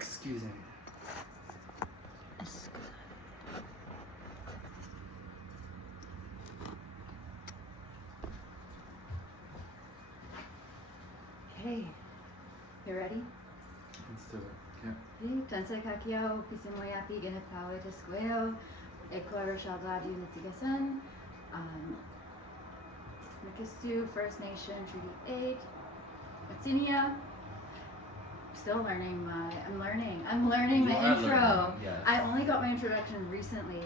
Excuse me. Okay, you ready? Let's do it. Yeah. Tansai kakio, pisimoyapi genetawe tesqueo, equator shalgladu nitigasan, Mikistu, First Nation, Treaty 8, Matsinia. Still learning I'm learning my intro. Learning, yes. I only got my introduction recently.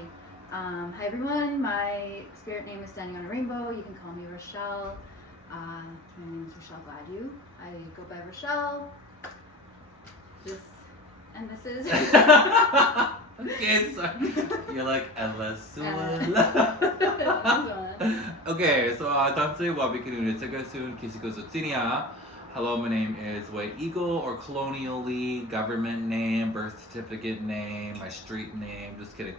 Hi everyone, my spirit name is Standing on a Rainbow. You can call me Rochelle. My name is Rochelle Gladu. I go by Rochelle. This is Okay, so you're like Okay, so Tansei Wabikinu Nitsugasun Kisiko Zotsinia. Hello, my name is White Eagle, or colonially, government name, birth certificate name, my street name, just kidding.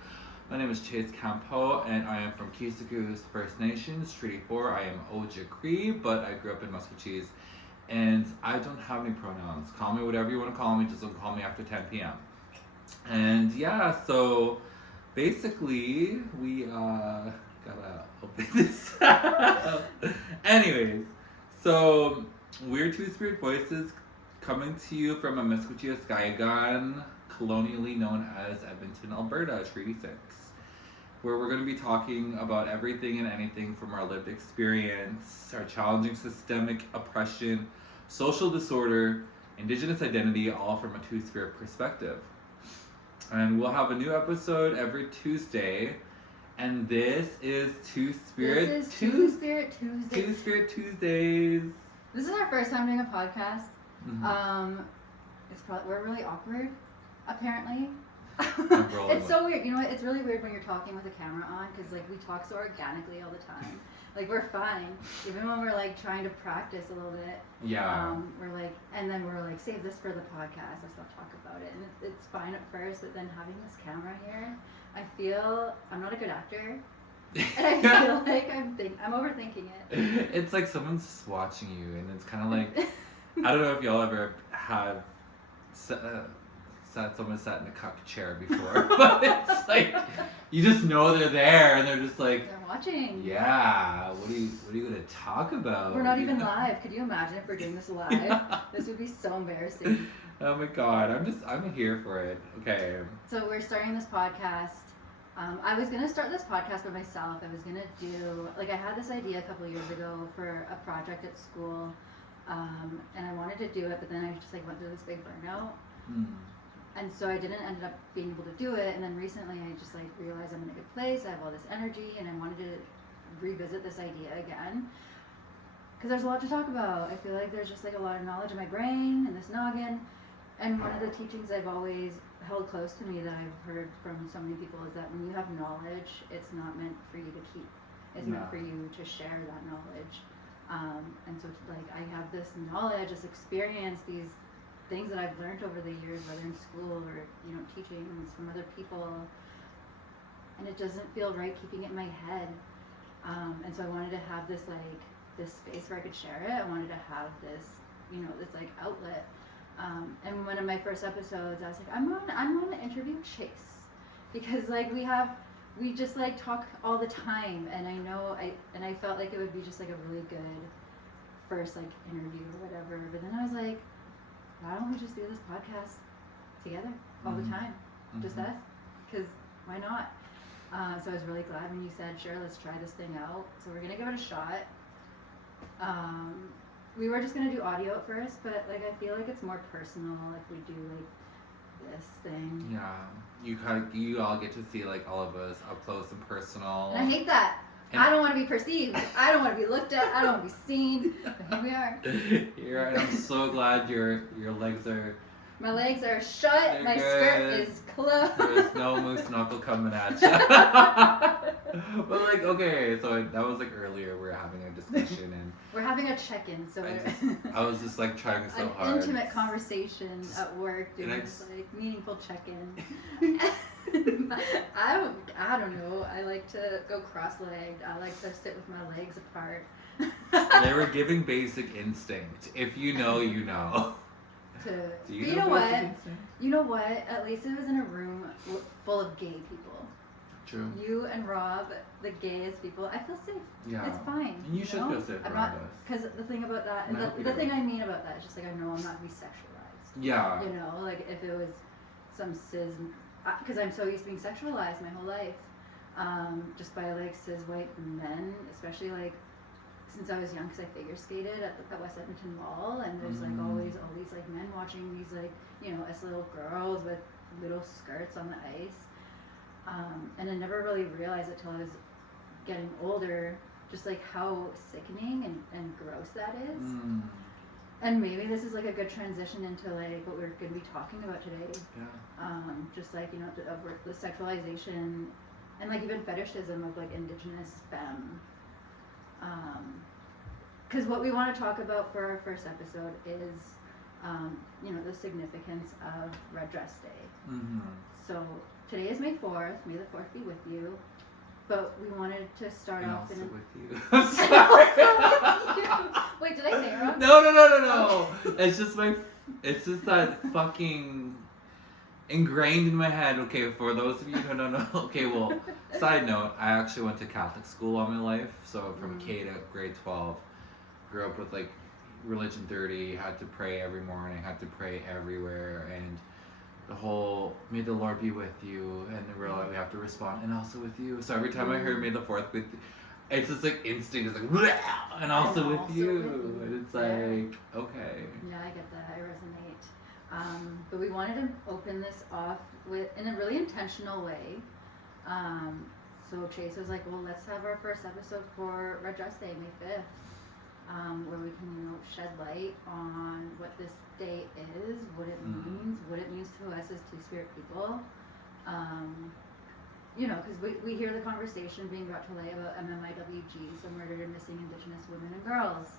My name is Chase Campo, and I am from Kisiku's First Nations, Treaty 4. I am Oja Cree, but I grew up in Muscatcheese, and I don't have any pronouns. Call me whatever you want to call me, just don't call me after 10 p.m. And yeah, so basically, we gotta open this up. Anyways, so we're Two Spirit Voices coming to you from a Muscatcheese Skygun, colonially known as Edmonton, Alberta, Treaty 6, where we're going to be talking about everything and anything from our lived experience, our challenging systemic oppression, social disorder, Indigenous identity, all from a Two-Spirit perspective. And we'll have a new episode every Tuesday, and this is Two-Spirit Two-Spirit Tuesday. Two-Spirit Tuesdays. This is our first time doing a podcast. Mm-hmm. We're really awkward, apparently. I'm It's so weird. You know what? It's really weird when you're talking with a camera on, because like we talk so organically all the time. Like we're fine, even when we're like trying to practice a little bit. Yeah. We're like, and then we're like, save this for the podcast. Let's not talk about it. And it's fine at first, but then having this camera here, I feel I'm not a good actor. And I feel like I'm overthinking it. It's like someone's just watching you, and it's kind of like, I don't know if y'all ever have someone sat in a cuck chair before, but it's like, you just know they're there, and they're just like, they're watching. Yeah, what are you gonna talk about? We're not even live. Could you imagine if we're doing this live? Yeah. This would be so embarrassing. Oh my god, I'm here for it. Okay. So we're starting this podcast. I was gonna start this podcast by myself. I was gonna do, like, I had this idea a couple years ago for a project at school, and I wanted to do it, but then I just like went through this big burnout, and so I didn't end up being able to do it. And then recently, I just like realized I'm in a good place. I have all this energy, and I wanted to revisit this idea again because there's a lot to talk about. I feel like there's just like a lot of knowledge in my brain and this noggin. And one of the teachings I've always held close to me that I've heard from so many people is that when you have knowledge, it's not meant for you to keep. It's meant for you to share that knowledge. And so like I have this knowledge, this experience, these things that I've learned over the years, whether in school or, you know, teachings from other people. And it doesn't feel right keeping it in my head. And so I wanted to have this like, this space where I could share it. I wanted to have this, you know, this like outlet. And one of my first episodes, I was like, I'm gonna interview Chase, because like we just like talk all the time, and I felt like it would be just like a really good first like interview or whatever. But then I was like, why don't we just do this podcast together all the time, just us? Because why not? So I was really glad when you said, sure, let's try this thing out. So we're gonna give it a shot. We were just gonna do audio at first, but like I feel like it's more personal if we do like this thing. Yeah, you all get to see like all of us up close and personal. And I hate that. And I don't want to be perceived. I don't want to be looked at. I don't want to be seen. But here we are. You're right. I'm so glad your legs are. My legs are shut. My skirt is closed. There's no moose knuckle coming at you. But like, okay, so that was like earlier. We were having a discussion and we're having a check-in. So I was just like trying so hard. An intimate conversation at work, doing this like meaningful check-in. I don't know. I like to go cross-legged. I like to sit with my legs apart. They were giving Basic Instinct. If you know, you know. to. Do But you know what? You know what? At least it was in a room full of gay people. True. You and Rob, the gayest people. I feel safe. Yeah. It's fine. And you should feel safe I'm around not, us. because the thing about that, the thing I mean about that is just like I know I'm not to be sexualized. Yeah. You know, like if it was some cis, because I'm so used to being sexualized my whole life, just by like cis white men, especially like since I was young, because I figure skated at West Edmonton Mall, and there's like always all these like men watching these like, you know, us little girls with little skirts on the ice, and I never really realized it till I was getting older, just like how sickening and gross that is. And maybe this is like a good transition into like what we're going to be talking about today. Yeah. Just like, you know, the sexualization and like even fetishism of like Indigenous femme. Because what we want to talk about for our first episode is, you know, the significance of Red Dress Day. Mm-hmm. So today is May 4th. May the 4th be with you. But we wanted to start And off also in with you. I'm sorry. Wait, did I say it wrong? No. It's just that fucking ingrained in my head. Okay, for those of you who don't know. Okay, well, side note, I actually went to Catholic school all my life. So from K to grade 12, grew up with like religion 30, had to pray every morning, had to pray everywhere, and the whole "May the Lord be with you," and then realize we have to respond, "and also with you." So every time I heard "May the 4th with," it's just like instinct. It's like "Bleh," and also with you, and it's like okay. Yeah, I get that. I resonate. But we wanted to open this off in a really intentional way. So Chase was like, "Well, let's have our first episode for Red Dress Day, May 5th." Where we can, you know, shed light on what this day is, what it means, what it means to us as Two-Spirit people. You know, because we hear the conversation being brought to light about MMIWG, so murdered and missing Indigenous women and girls.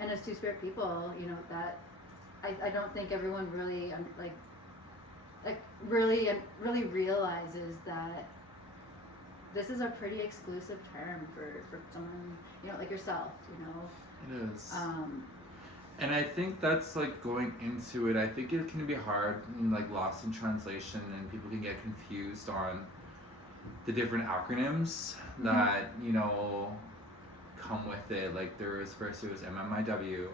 And as Two-Spirit people, you know, that I don't think everyone really really realizes that this is a pretty exclusive term for someone, you know, like yourself, you know. It is. And I think that's like going into it, I think it can be hard and like lost in translation, and people can get confused on the different acronyms that, you know, come with it. Like there was first it was MMIW,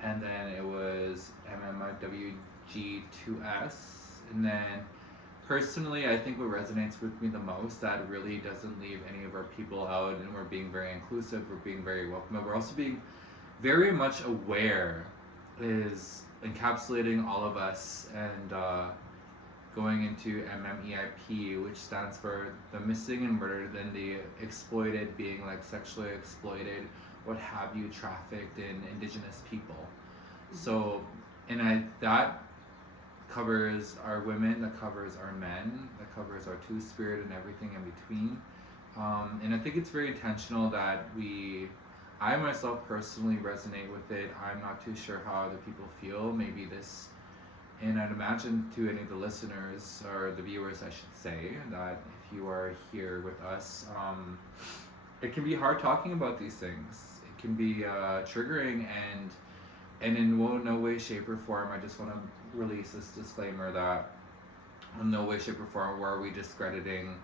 and then it was MMIWG2S, and then personally, I think what resonates with me the most, that really doesn't leave any of our people out, and we're being very inclusive, we're being very welcome, but we're also being very much aware, is encapsulating all of us, and going into MMEIP, which stands for the missing and murdered, then the exploited, being like sexually exploited, what have you, trafficked in Indigenous people. So, and that covers our women, that covers our men, that covers our Two-Spirit and everything in between. And I think it's very intentional that I myself personally resonate with it. I'm not too sure how other people feel. Maybe this, and I'd imagine to any of the listeners, or the viewers I should say, that if you are here with us, it can be hard talking about these things. It can be triggering, and in no way, shape, or form, I just want to release this disclaimer that in no way, shape, or form were we discrediting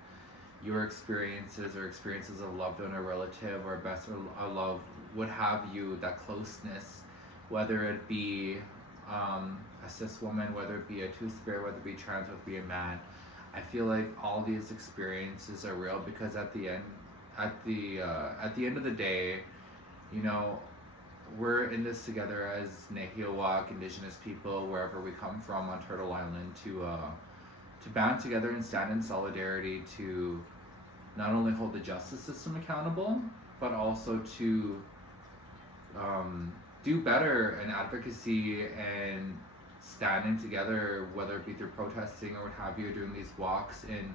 your experiences or experiences of a loved one or relative or best or a love, what have you, that closeness, whether it be a cis woman, whether it be a Two-Spirit, whether it be trans, whether it be a man. I feel like all these experiences are real, because at the end of the day, you know, we're in this together as Nahiawak, Indigenous people, wherever we come from on Turtle Island, to band together and stand in solidarity to not only hold the justice system accountable, but also to do better in advocacy and standing together, whether it be through protesting or what have you, doing these walks, and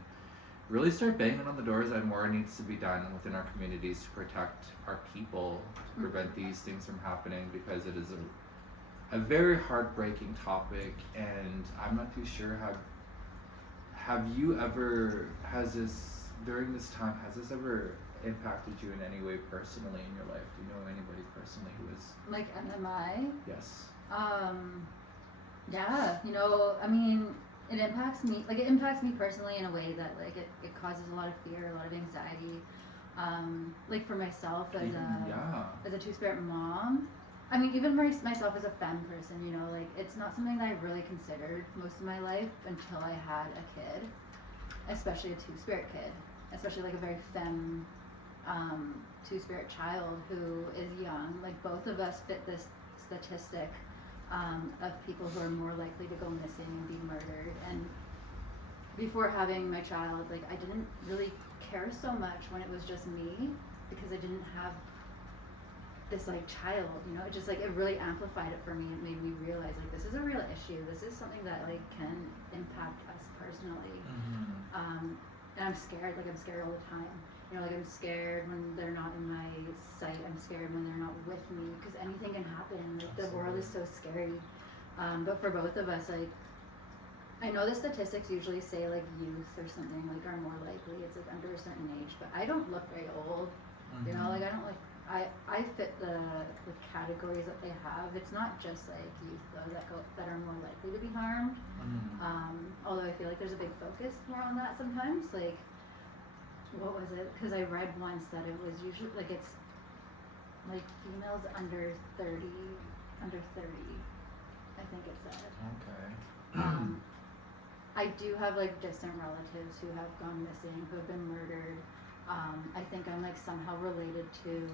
really start banging on the doors that more needs to be done within our communities to protect our people, to prevent these things from happening, because it is a very heartbreaking topic. And I'm not too sure have you ever, during this time, has this ever impacted you in any way personally in your life? Do you know anybody personally who is? Like MMI? Yes. Yeah, you know, I mean, it impacts me. Like, it impacts me personally in a way that, like, it causes a lot of fear, a lot of anxiety. Like, for myself as a two-spirit mom, I mean, even myself as a femme person, you know, like, it's not something that I really considered most of my life until I had a kid, especially a two-spirit kid, especially, like, a very femme two-spirit child who is young. Like, both of us fit this statistic of people who are more likely to go missing and be murdered. And before having my child, like, I didn't really care so much when it was just me, because I didn't have this, like, child, you know. It just, like, it really amplified it for me. It made me realize, like, this is a real issue. This is something that, like, can impact us personally. And I'm scared. Like, I'm scared all the time. You know, like, I'm scared when they're not in my sight. I'm scared when they're not with me, because anything can happen. Like, the world is so scary. But for both of us, like, I know the statistics usually say, like, youth or something, like, are more likely. It's, like, under a certain age. But I don't look very old. You know, like, I don't, like, I fit the categories that they have. It's not just, like, youth, though, that are more likely to be harmed. Although I feel like there's a big focus more on that sometimes. Like, what was it? Because I read once that it was usually, like, it's, like, females under 30, I think it said. Okay. I do have, like, distant relatives who have gone missing, who have been murdered. I think I'm, like, somehow related to,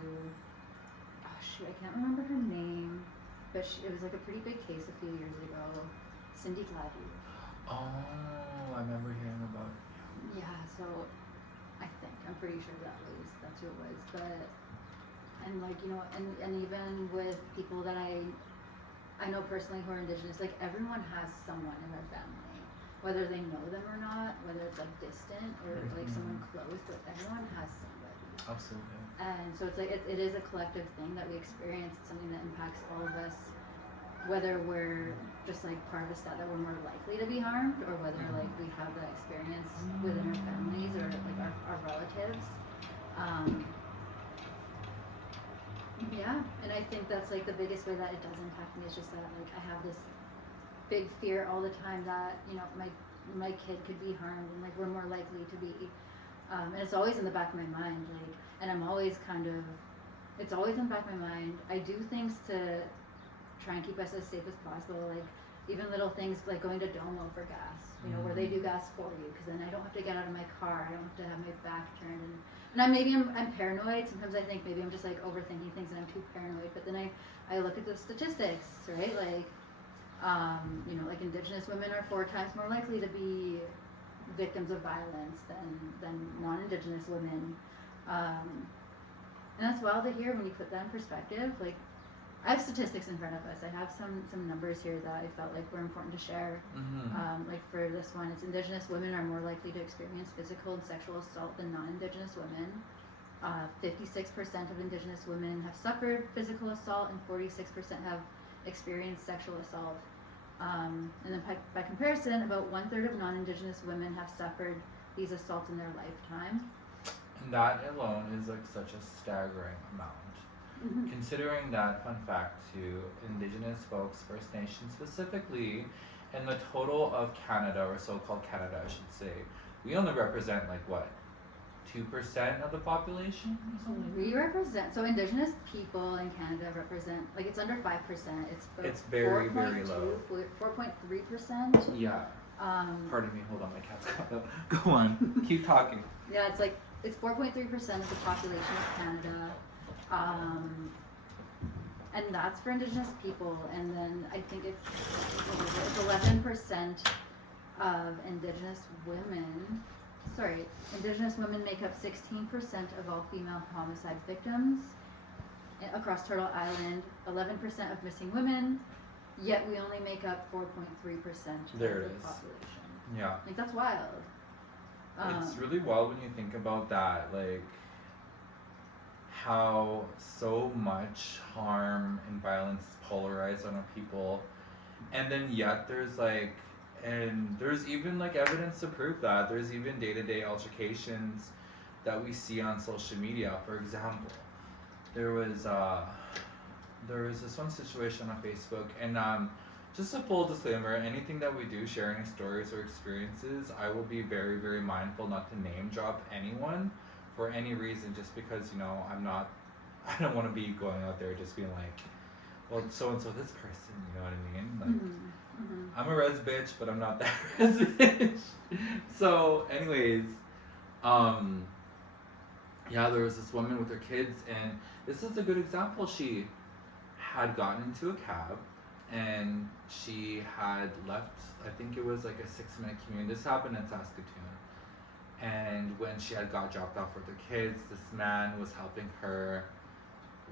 oh shoot, I can't remember her name, but it was, like, a pretty big case a few years ago. Cindy Gladue. Oh, I remember hearing about it. Yeah, so I'm pretty sure that's who it was. But, and, like, you know, and even with people that I know personally who are Indigenous, like, everyone has someone in their family. Whether they know them or not, whether it's, like, distant or like someone close, but everyone has somebody. Absolutely. And so it's like it is a collective thing that we experience. It's something that impacts all of us, whether we're just, like, part of a set that we're more likely to be harmed, or whether like we have that experience within our families or, like, our relatives. Yeah, and I think that's, like, the biggest way that it does impact me is just that, like, I have this big fear all the time that, you know, my kid could be harmed, and, like, we're more likely to be, and it's always in the back of my mind, like, and I'm always it's always in the back of my mind. I do things to try and keep us as safe as possible, like, even little things like going to Domo for gas, you know, where they do gas for you, because then I don't have to get out of my car, I don't have to have my back turned, and I'm paranoid. Sometimes I think maybe I'm just, like, overthinking things and I'm too paranoid, but then I look at the statistics, right, like, you know, like, Indigenous women are 4 times more likely to be victims of violence than non-Indigenous women. And that's wild to hear when you put that in perspective. Like, I have statistics in front of us. I have some numbers here that I felt like were important to share. Like, for this one, it's Indigenous women are more likely to experience physical and sexual assault than non-Indigenous women. 56% of Indigenous women have suffered physical assault, and 46% have experienced sexual assault. And then by comparison, about 1/3 of non-Indigenous women have suffered these assaults in their lifetime. And that alone is, like, such a staggering amount. Considering that, fun fact, to Indigenous folks, First Nations specifically, in the total of Canada, or so-called Canada, I should say, we only represent, like, what, 2% of the population or something? We represent, so Indigenous people in Canada represent, like, it's under 5%. It's very, very low. 4.3%. Yeah. Pardon me, hold on, my cat's got up. Go on, keep talking. Yeah, it's 4.3% of the population of Canada. And that's for Indigenous people. And then I think it's 11% of Indigenous women. Indigenous women make up 16% of all female homicide victims across Turtle Island, 11% of missing women, yet we only make up 4.3% of the population. Yeah. Like, that's wild. It's really wild when you think about that, like, how so much harm and violence is polarized on our people, and then yet there's, like, and there's even, like, evidence to prove that. There's even day-to-day altercations that we see on social media. For example, there was there was this one situation on Facebook, and just a full disclaimer: anything that we do, share any stories or experiences, I will be very, very mindful not to name drop anyone for any reason, just because I'm not. I don't want to be going out there just being like, well, so and so this person, you know what I mean? Like, I'm a res bitch, but I'm not that res bitch. So, anyways, yeah, there was this woman with her kids, and this is a good example. She had gotten into a cab, and she had left. I think it was like a 6-minute commute. This happened in Saskatoon, and when she had got dropped off with her kids, this man was helping her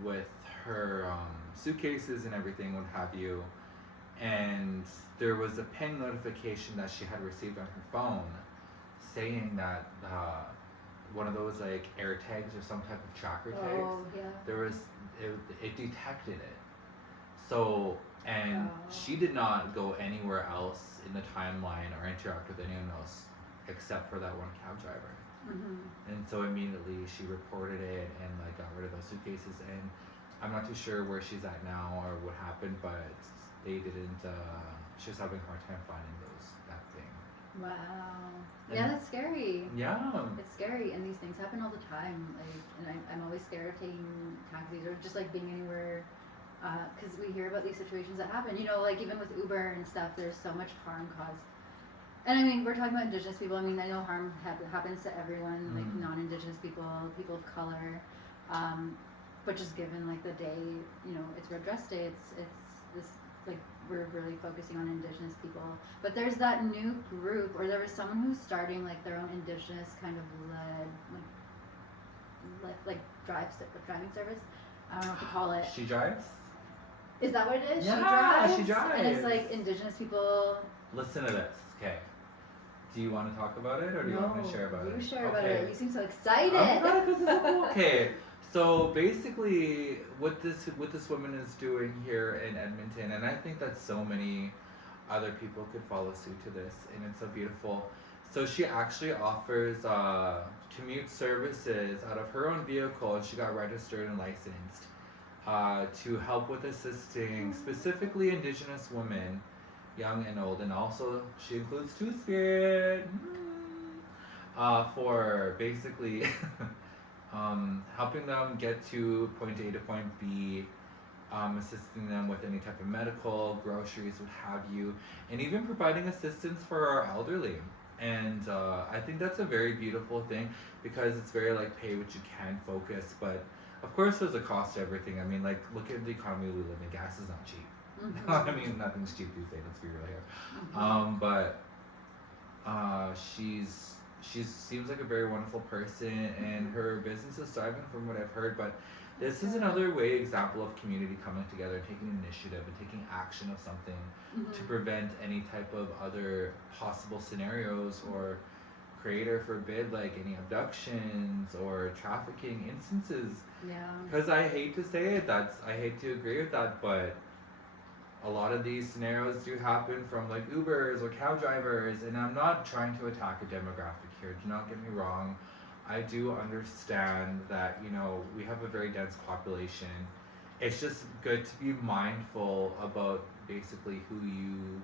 with her suitcases and everything, what have you. And there was a ping notification that she had received on her phone saying that one of those like air tags or some type of tracker tags. Oh, yeah. There was it detected it. So she did not go anywhere else in the timeline or interact with anyone else except for that one cab driver. And so immediately she reported it and like got rid of those suitcases, and I'm not too sure where she's at now or what happened, but they didn't she was having a hard time finding that thing. Wow. And Yeah, that's scary. Yeah. It's scary, and these things happen all the time. Like, and I'm always scared of taking taxis or just like being anywhere, because we hear about these situations that happen. Like even with Uber and stuff, there's so much harm caused. And I mean, we're talking about Indigenous people. I mean, I know harm happens to everyone, like non-Indigenous people, people of color. But just given like the day, it's Red Dress Day. It's this like we're really focusing on Indigenous people. But there's that new group, or there was someone who's starting like their own Indigenous kind of led, driving service. I don't know what to call it. She drives? Is that what it is? Yeah, she drives. And it's like Indigenous people. Listen to this, okay. Do you want to talk about it, or do you want me to share about it? You share about it. You seem so excited. Okay. So basically, what this woman is doing here in Edmonton, and I think that so many other people could follow suit to this, and it's so beautiful. So she actually offers commute services out of her own vehicle, and she got registered and licensed to help with assisting specifically Indigenous women, young and old, and also she includes Two-Spirit for basically helping them get to point A to point B, assisting them with any type of medical, groceries, what have you, and even providing assistance for our elderly. And I think that's a very beautiful thing, because it's very like pay what you can focus, but of course there's a cost to everything. I mean, like, look at the economy we live in. Gas is not cheap. I mean, nothing's cheap these days, let's be real here. But she seems like a very wonderful person, and her business is thriving from what I've heard. But this is another example of community coming together, taking initiative and taking action of something to prevent any type of other possible scenarios, or create or forbid like any abductions or trafficking instances. Yeah. Because I hate to say it, I hate to agree with that, but a lot of these scenarios do happen from like Ubers or cab drivers, and I'm not trying to attack a demographic here, do not get me wrong. I do understand that, we have a very dense population. It's just good to be mindful about basically who you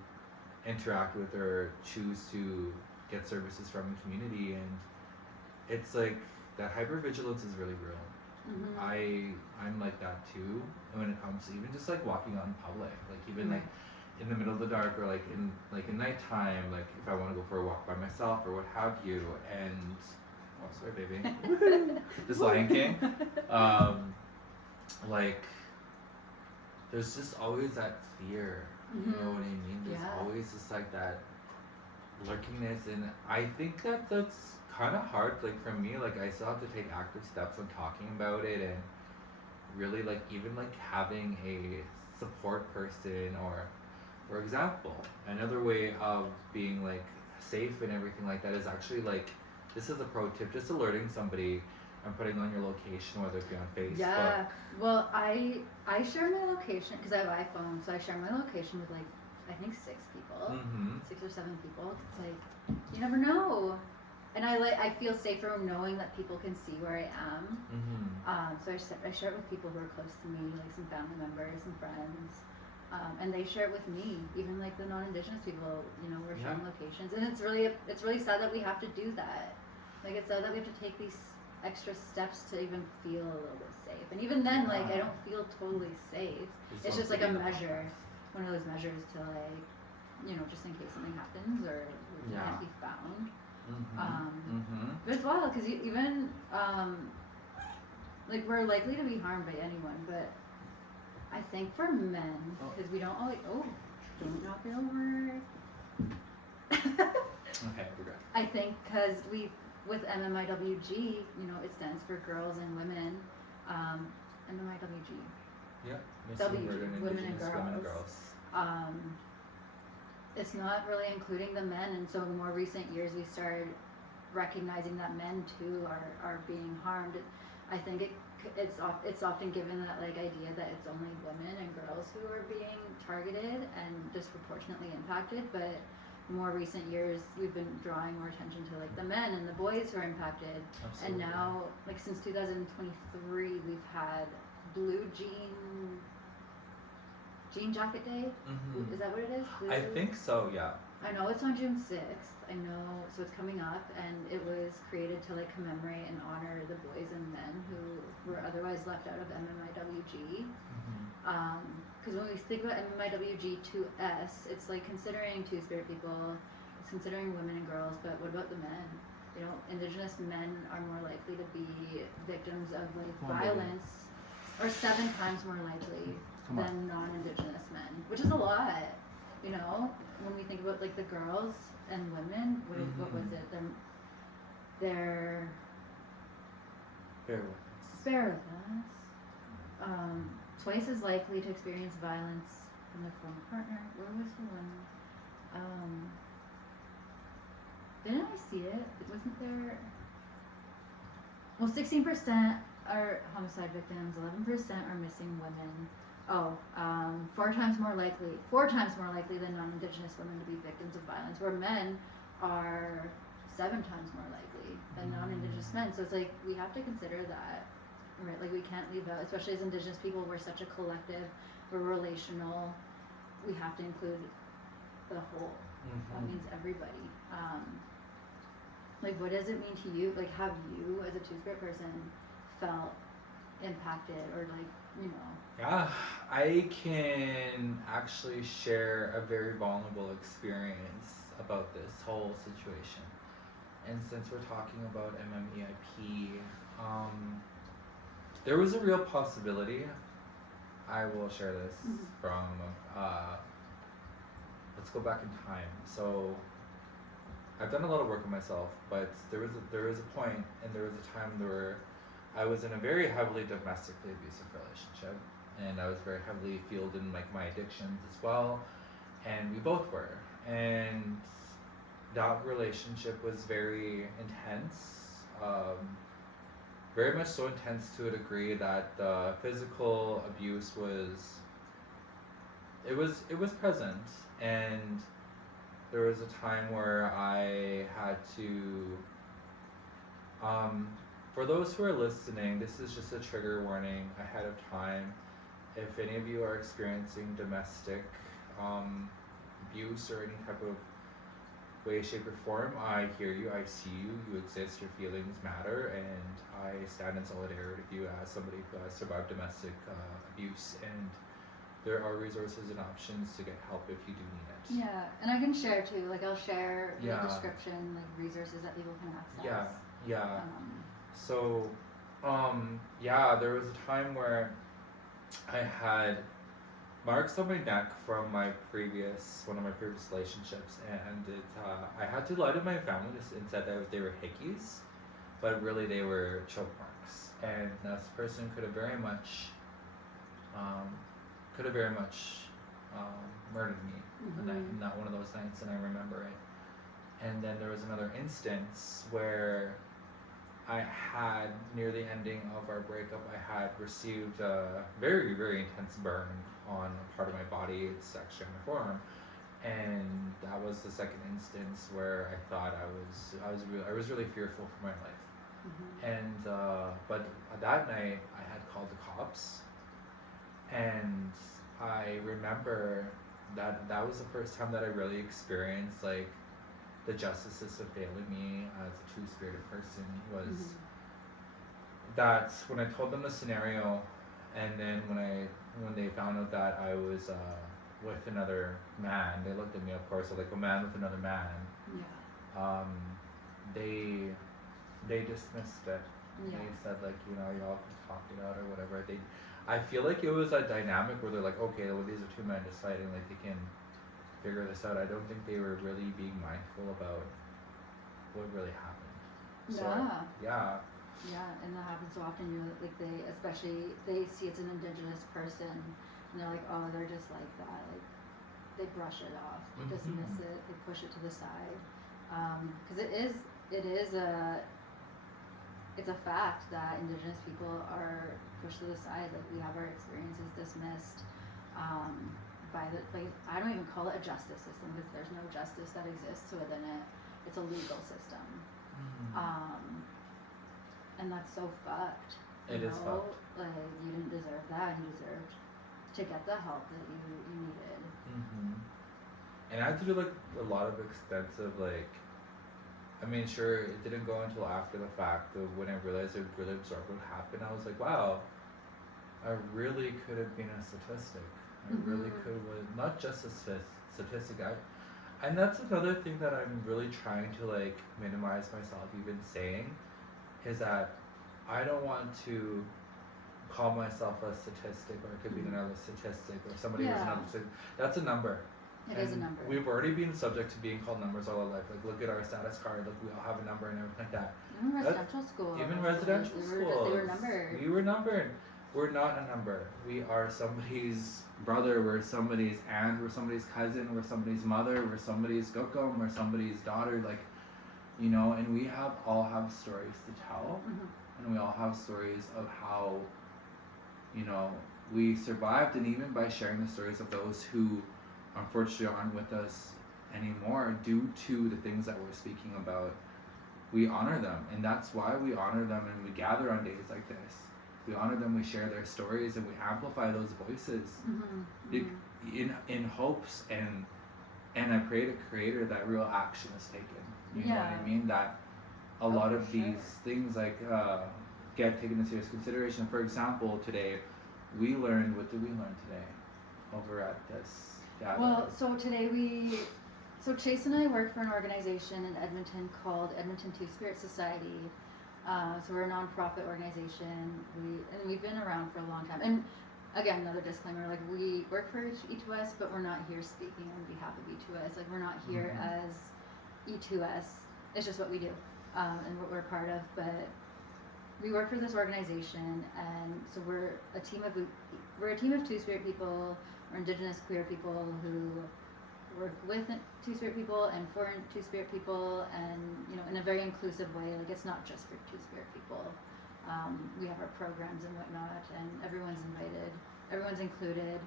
interact with or choose to get services from the community, and it's like that hypervigilance is really real. I'm like that too when it comes to even just like walking out in public, like even like in the middle of the dark, or like in nighttime, like if I want to go for a walk by myself or what have you. And oh, sorry baby. This Lion King. Like there's just always that fear, you know what I mean? There's always just like that lurkingness, and I think that's kind of hard, like for me, like I still have to take active steps on talking about it, and really like even like having a support person, or for example, another way of being like safe and everything like that is actually like, this is a pro tip, just alerting somebody and putting on your location, whether it be on Facebook. Yeah, well I share my location because I have iPhone, so I share my location with like I think 6 people, 6 or 7 people. It's like you never know. and I feel safer knowing that people can see where I am. So I share it with people who are close to me, like some family members and friends. And they share it with me, even like the non-Indigenous people. You know, we're sharing locations, and it's really sad that we have to do that. Like, it's sad that we have to take these extra steps to even feel a little bit safe. And even then, like, I don't feel totally safe. It's just like a measure, one of those measures to, like, you know, just in case something happens or we can't be found. But it's wild because even like, we're likely to be harmed by anyone, but I think for men, because we don't always, don't knock it over. Okay, we're good. I think because with MMIWG, you know, it stands for girls and women. MMIWG. Yeah. Women and girls. It's not really including the men, and so in more recent years we started recognizing that men too are being harmed. I think it's often given that, like, idea that it's only women and girls who are being targeted and disproportionately impacted, but in more recent years we've been drawing more attention to, like, the men and the boys who are impacted. Absolutely. And now, like, since 2023 we've had Blue Jean Jacket Day. Is that what it is? Blue? I think so, yeah. I know it's on June 6th. I know, so it's coming up, and it was created to, like, commemorate and honor the boys and men who were otherwise left out of MMIWG. Because when we think about MMIWG2S, it's like considering Two-Spirit people, it's considering women and girls, but what about the men? You know, Indigenous men are more likely to be victims of, like, violence, or 7 times more likely than non-Indigenous men, which is a lot. You know, when we think about, like, the girls and women, what was it? They're bear with us. Twice as likely to experience violence from their former partner. Where was the one? Didn't I see it? Wasn't there? Well, 16% are homicide victims. 11% are missing women. 4 times more likely than non-Indigenous women to be victims of violence, where men are 7 times more likely than non-Indigenous men. So it's like, we have to consider that, right? Like, we can't leave out, especially as Indigenous people, we're such a collective, we're relational, we have to include the whole. That means everybody. Like, what does it mean to you? Like, have you, as a Two-Spirit person, felt impacted or, like, you know? Yeah, I can actually share a very vulnerable experience about this whole situation. And since we're talking about MMEIP, there was a real possibility. I will share this from, let's go back in time. So I've done a lot of work on myself, but there was a point and there was a time where I was in a very heavily domestically abusive relationship, and I was very heavily fueled in, like, my addictions as well, and we both were, and that relationship was very intense, very much so intense to a degree that the physical abuse was present, and there was a time where I had to, for those who are listening, this is just a trigger warning ahead of time. If any of you are experiencing domestic abuse or any type of way, shape, or form, I hear you, I see you, you exist, your feelings matter, and I stand in solidarity with you as somebody who has survived domestic abuse, and there are resources and options to get help if you do need it. Yeah, and I can share too, like, I'll share in the description, like, resources that people can access. Yeah. So, there was a time where I had marks on my neck from one of my previous relationships, and I had to lie to my family and said that they were hickeys, but really they were choke marks, and this person could have very much murdered me in that one of those nights, and I remember it. And then there was another instance where I had, near the ending of our breakup, I had received a very, very intense burn on a part of my body. It's actually on my forearm. and that was the second instance where I thought I was really fearful for my life. And but that night I had called the cops, and I remember that was the first time that I really experienced like the justice system failing me as a two-spirited person. Was That's when I told them the scenario, and then when they found out that I was with another man, they looked at me, of course, like a man with another man. Yeah. They dismissed it. Yeah. They said like, y'all can talk it out or whatever. I feel like it was a dynamic where they're like, okay, well, these are two men deciding like they can figure this out. I don't think they were really being mindful about what really happened. So, Yeah. Yeah, and that happens so often. Like especially they see it's an Indigenous person, and they're like, oh, they're just like that. Like they brush it off, they dismiss it, they push it to the side, because it's a fact that Indigenous people are pushed to the side. Like we have our experiences dismissed by I don't even call it a justice system because there's no justice that exists within it. It's a legal system. And that's so fucked. It is fucked. Like you didn't deserve that. You deserved to get the help that you needed. And I had to do like a lot of extensive sure, it didn't go until after the fact of when I realized I really absorbed what happened. I was like, wow, I really could have been a statistic. I really could have, not just a statistic. And that's another thing that I'm really trying to like minimize myself even saying, is that I don't want to call myself a statistic, or it could be another statistic, or somebody who's another statistic. That's a number. It is a number. We've already been subject to being called numbers all our life. Like, look at our status card. Look, we all have a number and everything like that. Even residential school. Even residential schools. They were numbered. We were numbered. We're not a number. We are somebody's brother. We're somebody's aunt. We're somebody's cousin. We're somebody's mother. We're somebody's gokum. We're somebody's daughter. Like, and we all have stories to tell. And we all have stories of how, we survived. And even by sharing the stories of those who unfortunately aren't with us anymore due to the things that we're speaking about, we honor them. And that's why we honor them, and we gather on days like this. We honor them, we share their stories, and we amplify those voices in hopes and I pray to Creator that real action is taken. You know what I mean? That a lot of these things get taken into serious consideration. For example, today what did we learn today over at this gathering? Well, so today Chase and I work for an organization in Edmonton called Edmonton Two-Spirit Society. So we're a non-profit organization. We've been around for a long time. And again, another disclaimer, like we work for E2S, but we're not here speaking on behalf of E2S. Like we're not here as E2S. It's just what we do and what we're part of. But we work for this organization, and so we're a team of Two-Spirit people, or Indigenous queer people who work with Two-Spirit people and for Two-Spirit people, and in a very inclusive way. Like it's not just for Two-Spirit people. We have our programs and whatnot, and everyone's invited, everyone's included.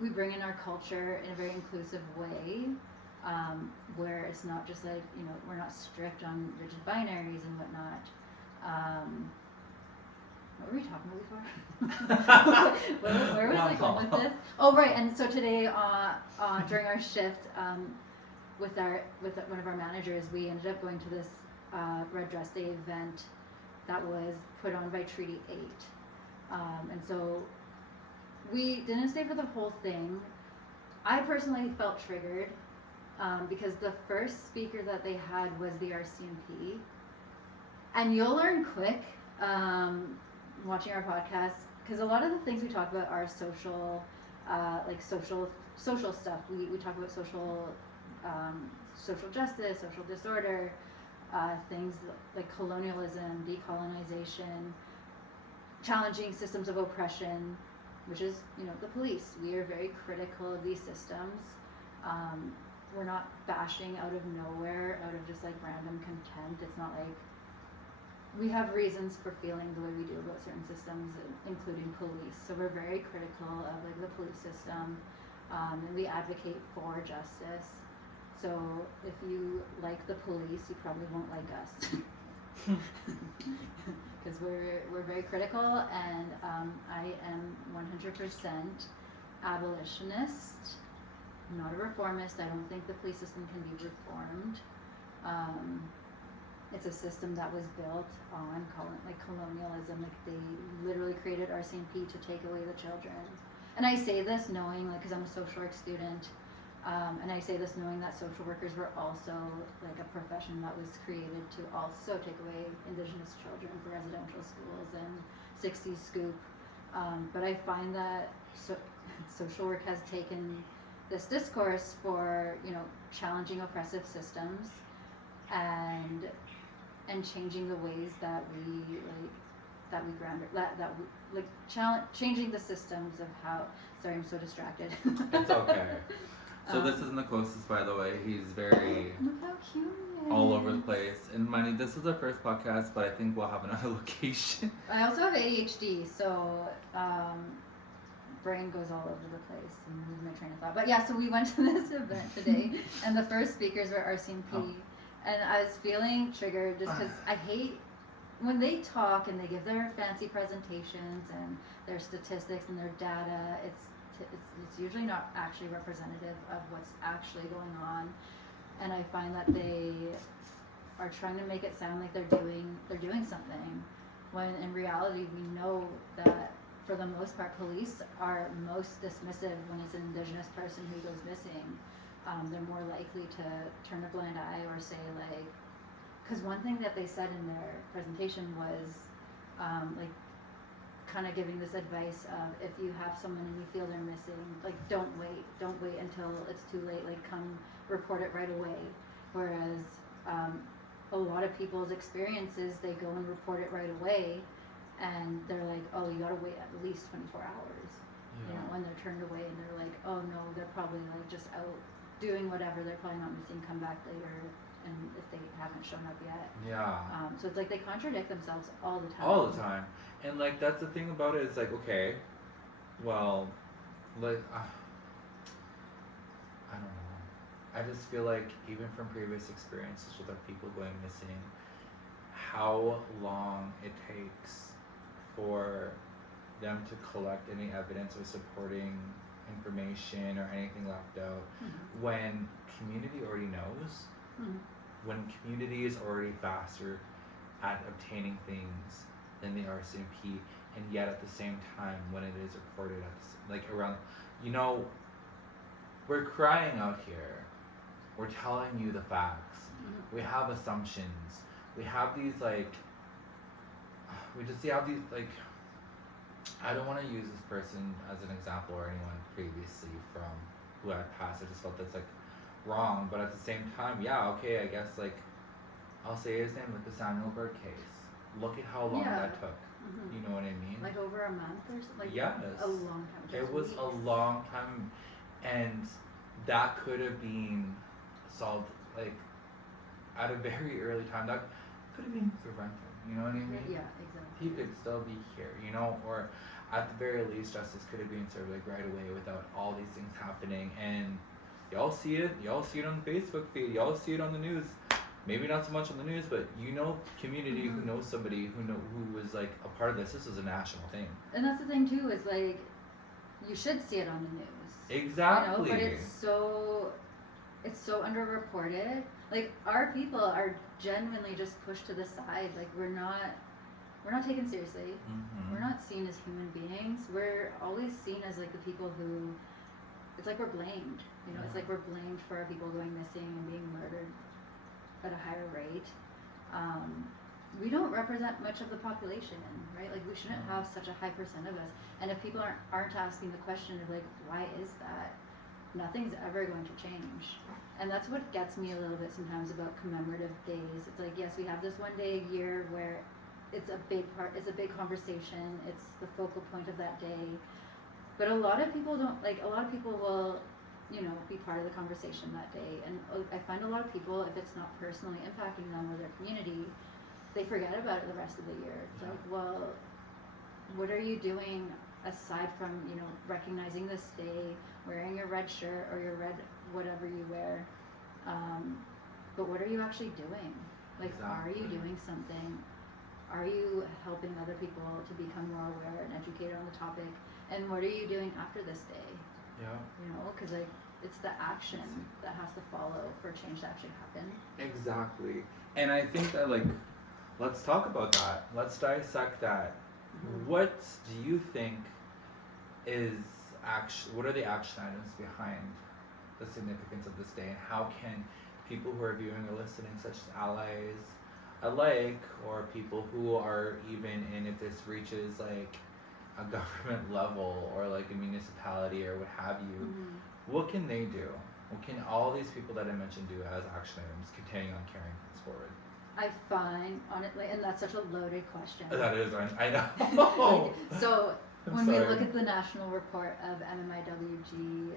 We bring in our culture in a very inclusive way, where it's not just like we're not strict on rigid binaries and whatnot. What were we talking about before? where was I going with this? Oh, right. And so today, during our shift, with one of our managers, we ended up going to this Red Dress Day event that was put on by Treaty 8. And so we didn't stay for the whole thing. I personally felt triggered because the first speaker that they had was the RCMP. And you'll learn quick watching our podcast, because a lot of the things we talk about are social stuff. We talk about social justice, social disorder, things like colonialism, decolonization, challenging systems of oppression, which is the police. We are very critical of these systems. We're not bashing out of nowhere, out of just like random contempt. It's not like we have reasons for feeling the way we do about certain systems, including police. So we're very critical of like the police system. and we advocate for justice. So if you like the police, you probably won't like us. Because we're very critical, and I am 100% abolitionist. I'm not a reformist. I don't think the police system can be reformed. It's a system that was built on colonialism. Like they literally created RCMP to take away the children. And I say this knowing, like, because I'm a social work student, and I say this knowing that social workers were also like a profession that was created to also take away Indigenous children for residential schools and 60s scoop. But I find that social work has taken this discourse for, you know, challenging oppressive systems and changing the ways that we changing the systems of how. Sorry, I'm so distracted. It's okay. So this isn't the closest, by the way. He's very look how cute he is. all over the place. And money, this is our first podcast, but I think we'll have another location. I also have ADHD, so brain goes all over the place and lose my train of thought. But yeah, so we went to this event today, and the first speakers were RCMP, and I was feeling triggered just because I hate when they talk and they give their fancy presentations and their statistics and their data. It's usually not actually representative of what's actually going on, and I find that they are trying to make it sound like they're doing something, when in reality we know that for the most part police are most dismissive when it's an Indigenous person who goes missing. They're more likely to turn a blind eye or say, like, because one thing that they said in their presentation was like kind of giving this advice of, if you have someone and you feel they're missing, like, don't wait until it's too late, like, come report it right away. Whereas a lot of people's experiences, they go and report it right away, and they're like, oh, you gotta wait at least 24 hours. You know, when they're turned away and they're like, oh no, they're probably like just out doing whatever, they're probably not missing, come back later, and if they haven't shown up yet. So it's like they contradict themselves all the time. And like, that's the thing about it, it's like, okay, well, like, I don't know. I just feel like even from previous experiences with our people going missing, how long it takes for them to collect any evidence or supporting information or anything left out, when community already knows, when community is already faster at obtaining things than the RCMP, and yet at the same time when it is reported at like around, you know, we're crying out here, we're telling you the facts, we have assumptions, we have these like, I don't want to use this person as an example or anyone previously from who had passed. I just felt that's like wrong, but at the same time, yeah, okay, I guess like I'll say his name, with the Samuel Bird case. Look at how long that took. You know what I mean? Like over a month or something? Like, yes. A long time. It was weeks. A long time, and that could have been solved like at a very early time. That could have been prevented. You know what I mean? Yeah, exactly. He could still be here, you know, or at the very least, justice could have been served like right away without all these things happening. And y'all see it on the Facebook feed, y'all see it on the news. Maybe not so much on the news, but you know, community who knows somebody who was like a part of this. This is a national thing. And that's the thing too, is like, you should see it on the news. Exactly. You know, but it's so underreported. Like, our people are genuinely just pushed to the side. Like, we're not taken seriously. We're not seen as human beings. We're always seen as like the people who, it's like we're blamed. You know, it's like we're blamed for our people going missing and being murdered at a higher rate. We don't represent much of the population, right? Like, we shouldn't have such a high percent of us. And if people aren't asking the question of like, why is that? Nothing's ever going to change. And that's what gets me a little bit sometimes about commemorative days. It's like, yes, we have this one day a year where it's a big conversation, it's the focal point of that day. But a lot of people will, you know, be part of the conversation that day. And I find a lot of people, if it's not personally impacting them or their community, they forget about it the rest of the year. It's like, well, what are you doing aside from, you know, recognizing this day, wearing your red shirt or your red whatever you wear. But what are you actually doing? Like, Are you doing something? Are you helping other people to become more aware and educated on the topic? And what are you doing after this day? Yeah. You know, because like it's the action that has to follow for change to actually happen. Exactly. And I think that like, let's talk about that. Let's dissect that. Mm-hmm. What do you think is what are the action items behind the significance of this day, and how can people who are viewing or listening, such as allies alike, or people who are even in, if this reaches like a government level or like a municipality or what have you, what can they do? What can all these people that I mentioned do as action items continuing on carrying things forward? I find, honestly, and that's such a loaded question. That is, I know. So when we look at the national report of MMIWG,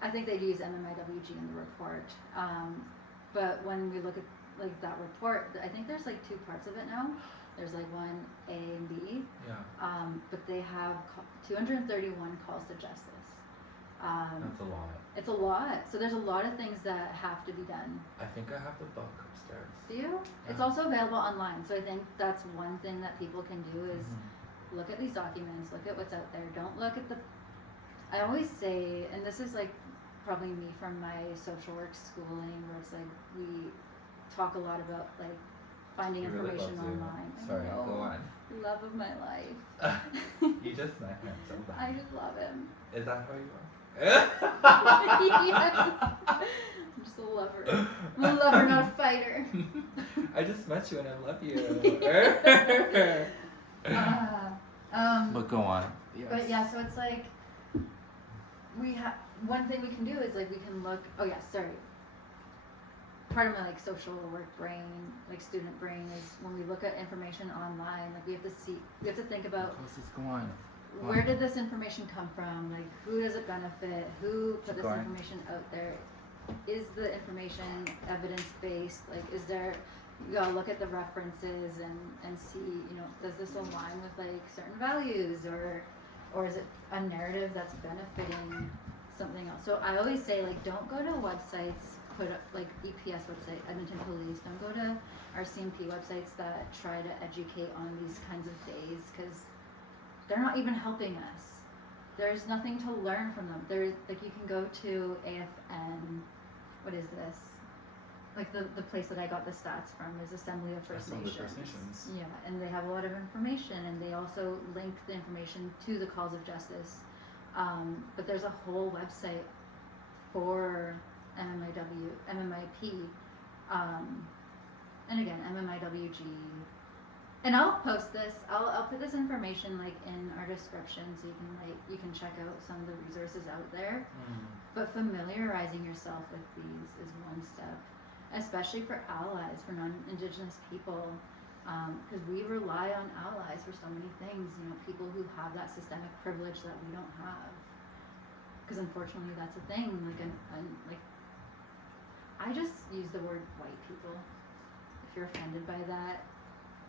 I think they'd use MMIWG in the report. But when we look at like that report, I think there's like two parts of it now. There's like one A and B. Yeah. But they have 231 calls to justice. That's a lot. It's a lot. So there's a lot of things that have to be done. I think I have the book upstairs. Do you? Yeah. It's also available online. So I think that's one thing that people can do is look at these documents, look at what's out there. Don't look at the... I always say, and this is like probably me from my social work schooling, where it's like we talk a lot about like finding information really online. Sorry, go on. Love of my life. You just met him so bad. I just love him. Is that how you are? Yes. I'm just a lover. I'm a lover, not a fighter. I just met you and I love you. But go on. Yes. But yeah, so it's like we have one thing we can do is like we can look. Oh yeah, sorry. Part of my like social work brain, like student brain, is when we look at information online, like we have to think about Go on. where did this information come from? Like who does it benefit? Who put this information out there? Is the information evidence based? Like is there? You gotta look at the references and see, you know, does this align with like certain values or is it a narrative that's benefiting something else? So I always say like don't go to websites, put up like EPS website, Edmonton Police, don't go to RCMP websites that try to educate on these kinds of days, because they're not even helping us. There's nothing to learn from them. There's like you can go to AFN, what is this? Like the place that I got the stats from is Assembly of First Nations. Yeah, and they have a lot of information, and they also link the information to the calls of justice. But there's a whole website for MMIP, and again MMIWG. And I'll post this. I'll put this information like in our description, so you can check out some of the resources out there. But familiarizing yourself with these is one step, especially for allies, for non-Indigenous people, because we rely on allies for so many things. You know, people who have that systemic privilege that we don't have. Because unfortunately, that's a thing. Like I just use the word white people. If you're offended by that,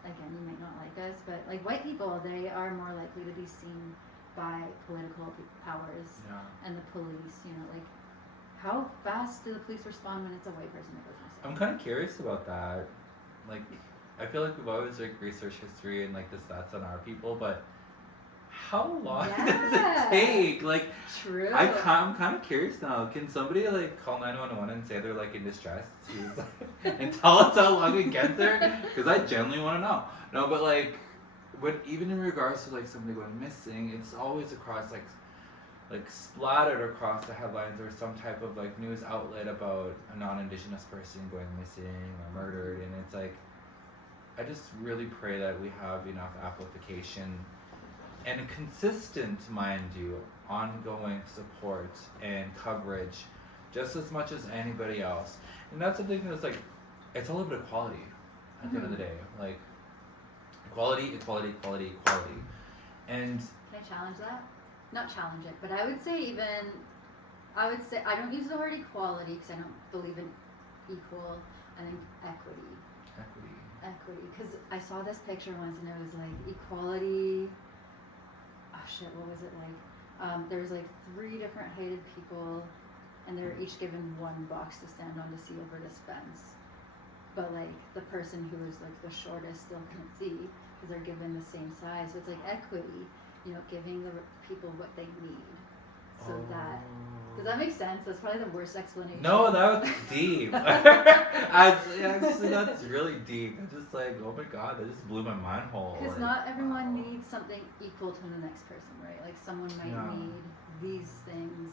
again, you might not like us, but like white people, they are more likely to be seen by political powers and the police. You know, like how fast do the police respond when it's a white person that goes missing? I'm kind of curious about that. Like, I feel like we've always like researched history and like the stats on our people, but how long does it take? Like, true. I'm kind of curious now. Can somebody like call 911 and say they're like in distress, and tell us how long it gets there? Because I genuinely want to know. No, but like, even in regards to like somebody going missing, it's always across like splattered across the headlines or some type of like news outlet about a non-Indigenous person going missing or murdered, and it's like, I just really pray that we have enough amplification and consistent, mind you, ongoing support and coverage, just as much as anybody else. And that's something that's like, it's all about equality at the end of the day. Like, equality. And can I challenge that? Not challenge it, but I would say I don't use the word equality because I don't believe in equal. I think equity. Equity, because I saw this picture once and it was like equality. Oh shit, what was it like? There's like 3 different heighted people, and they're each given 1 box to stand on to see over this fence. But like the person who is like the shortest still can't see because they're given the same size. So it's like equity, giving the people what they need. So that, does that make sense? That's probably the worst explanation. No, that was deep. Actually, that's really deep. I'm just like, oh my god, that just blew my mind whole. Because not everyone needs something equal to the next person, right? Like someone might need these things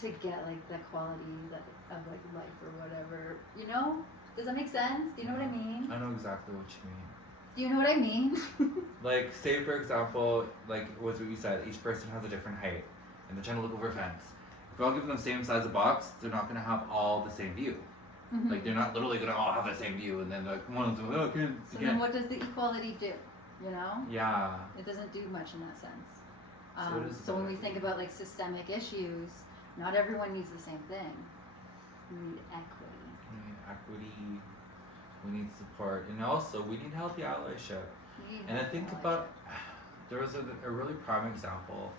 to get like the quality of like life or whatever. Does that make sense? Do you know what I mean? I know exactly what you mean. Do you know what I mean? Like, say for example, like what you said, each person has a different height, and they're trying to look over a fence. If we all give them the same size of box, they're not going to have all the same view. Mm-hmm. Like, they're not literally going to all have the same view, and then like one's like, oh, again. So then what does the equality do? Yeah. It doesn't do much in that sense. So when we think about like systemic issues, not everyone needs the same thing. We need equity. We need support, and also we need healthy allyship. And I think there was a really prime example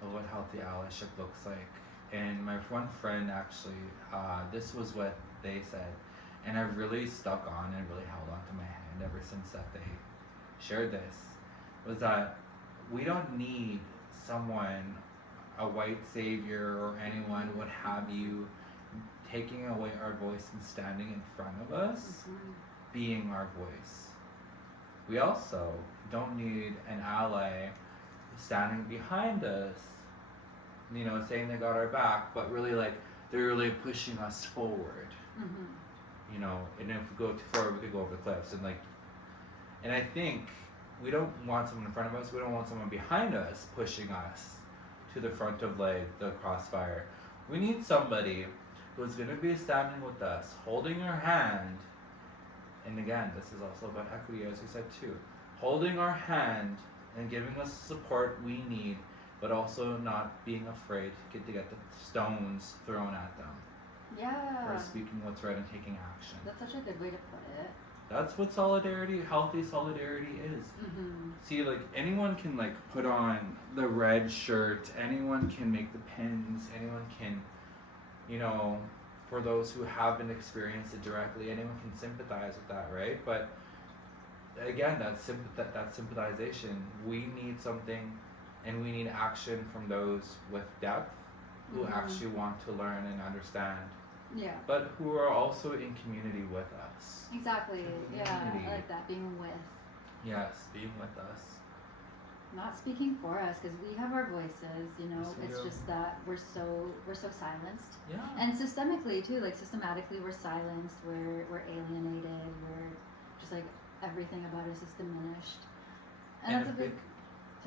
of what healthy allyship looks like. And my one friend actually, this was what they said, and I've really stuck on and really held on to my hand ever since that they shared this, was that we don't need someone, a white savior or anyone, what have you, taking away our voice and standing in front of us, being our voice. We also don't need an ally standing behind us, saying they got our back, but really like they're really pushing us forward. And if we go too far, we could go over the cliffs. And I think we don't want someone in front of us. We don't want someone behind us pushing us to the front of like the crossfire. We need somebody who's going to be standing with us, holding our hand. And again, this is also about equity, as we said too. Holding our hand and giving us the support we need, but also not being afraid to get the stones thrown at them. Yeah. For speaking what's right and taking action. That's such a good way to put it. That's what healthy solidarity is. See, like, anyone can like put on the red shirt, anyone can make the pins, anyone can, for those who haven't experienced it directly, anyone can sympathize with that, right? But again, that sympathization, we need something, and we need action from those with depth who actually want to learn and understand. Yeah. But who are also in community with us. Exactly. Yeah, I like that, being with. Yes, being with us. Not speaking for us, because we have our voices, Yes, it's just that we're so silenced. Yeah. And systemically too, like systematically we're silenced, we're alienated, we're just like everything about us is diminished. And that's a big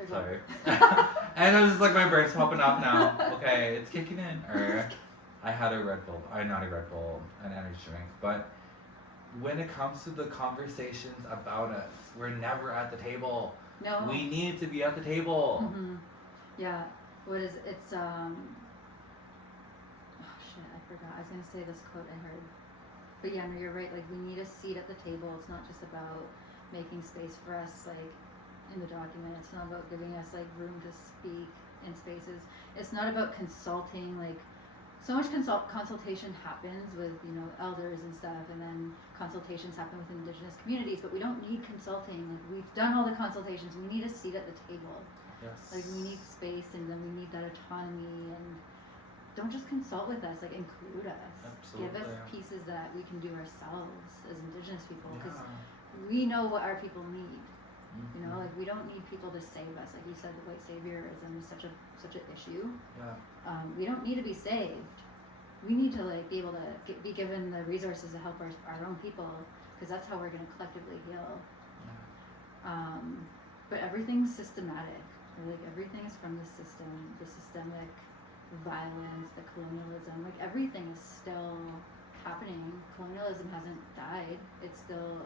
sorry. And I'm just like, my brain's popping off now. Okay, it's kicking in. Or I had a Red Bull, not a Red Bull, an energy drink, but when it comes to the conversations about us, we're never at the table. No. We need to be at the table. Yeah. What is it? It's oh shit, I forgot. I was gonna say this quote I heard. But yeah, no, you're right. Like, we need a seat at the table. It's not just about making space for us, like, in the document. It's not about giving us, like, room to speak in spaces. It's not about consulting, like, so much consultation happens with, elders and stuff, and then consultations happen with Indigenous communities, but we don't need consulting. Like, we've done all the consultations. We need a seat at the table. Yes. Like, we need space, and then we need that autonomy, and don't just consult with us, like, include us. Absolutely. Give us pieces that we can do ourselves as Indigenous people, because we know what our people need. Like, we don't need people to save us. Like you said, the white saviorism is such an issue. Yeah. We don't need to be saved. We need to, like, be able to be given the resources to help our own people, because that's how we're going to collectively heal. Yeah. But everything's systematic. Like, everything is from the system, the systemic violence, the colonialism. Like, everything is still happening. Colonialism hasn't died. It's still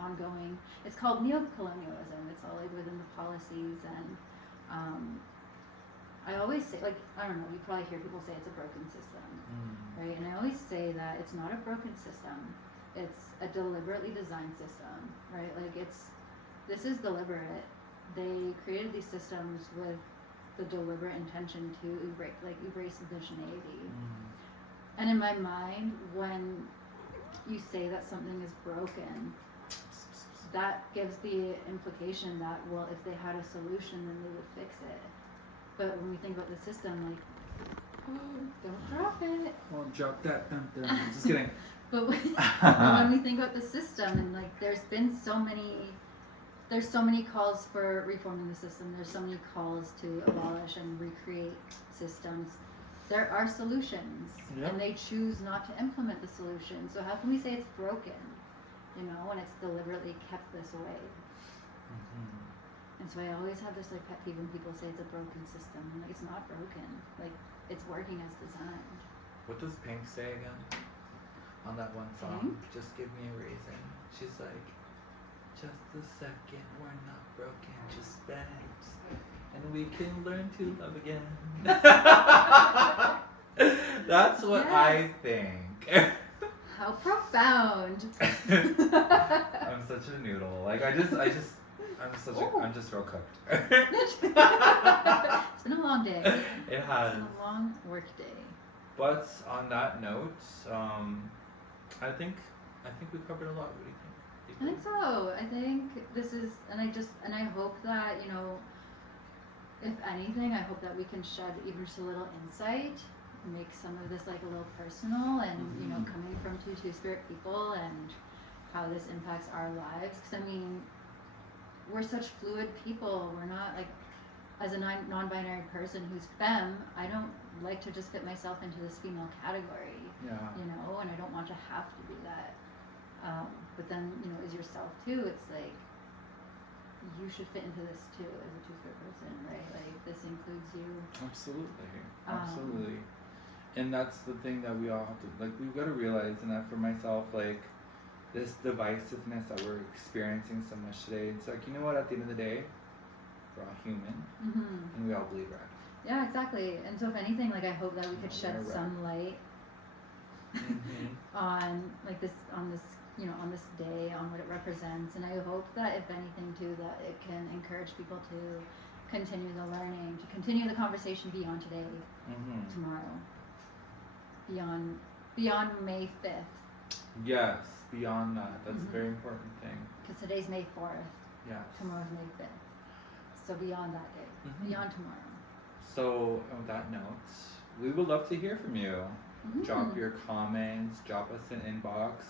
ongoing. It's called neo-colonialism. It's all, like, within the policies, and I always say, like, I don't know, you probably hear people say it's a broken system, right? And I always say that it's not a broken system. It's a deliberately designed system, right? Like, this is deliberate. They created these systems with the deliberate intention to erase indigeneity. Mm. And in my mind, when you say that something is broken, that gives the implication that, well, if they had a solution, then they would fix it. But when we think about the system, like, don't drop it. Won't drop that. Just kidding. But when we think about the system, and like, there's so many calls for reforming the system. There's so many calls to abolish and recreate systems. There are solutions, and they choose not to implement the solution. So how can we say it's broken? You know, when it's deliberately kept this way. And so I always have this like pet peeve when people say it's a broken system. I'm like, it's not broken. Like, it's working as designed. What does Pink say again? On that one song, Pink? Just Give Me a Reason. She's like, just a second, we're not broken, just bent, and we can learn to love again. That's what I think. How profound. I'm such a noodle. Like I'm just real cooked. It's been a long day. It has. It's been a long work day. But on that note, I think we covered a lot. What do you think? I think so. I think this is, and I hope that, you know, if anything, I hope that we can shed even just a little insight, make some of this like a little personal, and you know, coming from two Two-Spirit people and how this impacts our lives. Because I mean, we're such fluid people. We're not like, as a non-binary person who's femme, I don't like to just fit myself into this female category. Yeah. You know, and I don't want to have to do that. But then, you know, as yourself too, it's like, you should fit into this too as a Two-Spirit person, right? Like, this includes you. Absolutely. And that's the thing that we all have to, like, we've got to realize, and that for myself, like, this divisiveness that we're experiencing so much today, it's like, you know what, at the end of the day, we're all human, and we all bleed red. Yeah, exactly. And so if anything, like, I hope that we could shed some light on, like, this day, on what it represents. And I hope that, if anything too, that it can encourage people to continue the learning, to continue the conversation beyond today, tomorrow, beyond May 5th. Yes, beyond that. That's a very important thing. Because today's May 4th. Yeah. Tomorrow's May 5th. So beyond that day, beyond tomorrow. So on that note, we would love to hear from you. Drop your comments, drop us an inbox,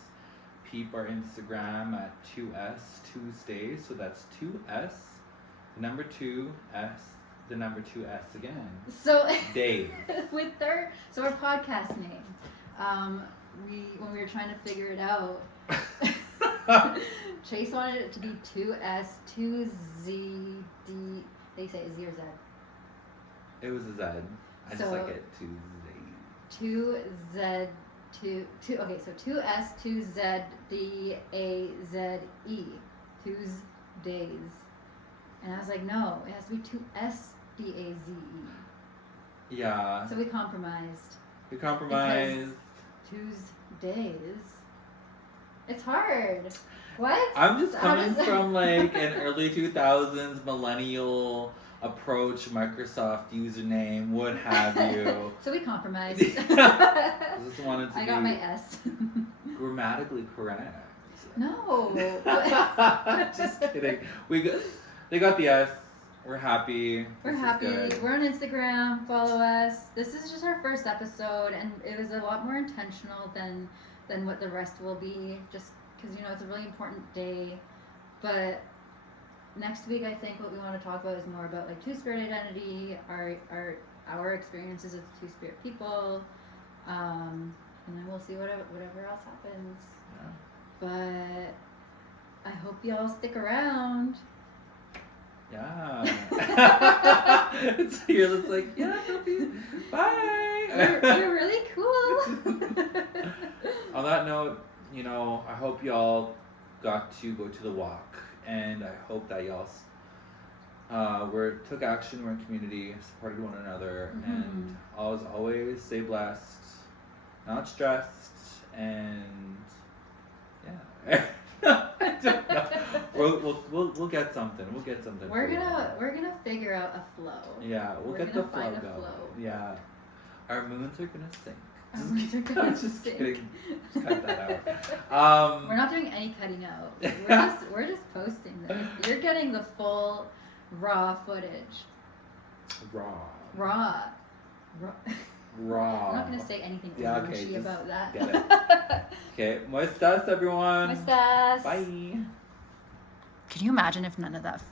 peep our Instagram at 2S Tuesdays. So that's 2S, the number 2S, the number 2S again. So Days. So our podcast name, when we were trying to figure it out, Chase wanted it to be 2S, 2ZD. They say Z or Z. It was a Z. I just like it. 2Z, 2. Okay, so 2S, 2ZDAZE. Tuesdays. And I was like, no, it has to be 2SDAZE. Yeah. So we compromised. Tuesdays. It's hard. What? I'm just coming from like an early 2000s millennial approach, Microsoft username, what have you. So we compromised. I just wanted to I got my S. Grammatically correct. No. Just kidding. They got the S. We're happy. We're happy. We're on Instagram. Follow us. This is just our first episode, and it was a lot more intentional than what the rest will be. Just because, you know, it's a really important day. But next week, I think what we want to talk about is more about like Two-Spirit identity, our experiences as Two-Spirit people, and then we'll see whatever else happens. Yeah. But I hope y'all stick around. Yeah. You're just like, yeah, bye. You're really cool. On that note, you know, I hope y'all got to go to the walk, and I hope that y'all took action, we're in community, supported one another, and as always, stay blessed, not stressed, and yeah. We'll get something. We'll get something. We're gonna figure out a flow. Yeah, we'll We're get the gonna flow find a going. flow. Yeah, our moons are gonna sink. Our moons are gonna Just sink. kidding. Cut that out. We're not doing any cutting out. We're just posting this. You're getting the full raw footage. Raw. Raw. I'm not gonna say anything okay, about that. Get it. Okay, muestas, everyone. Muestas. Bye. Can you imagine if none of that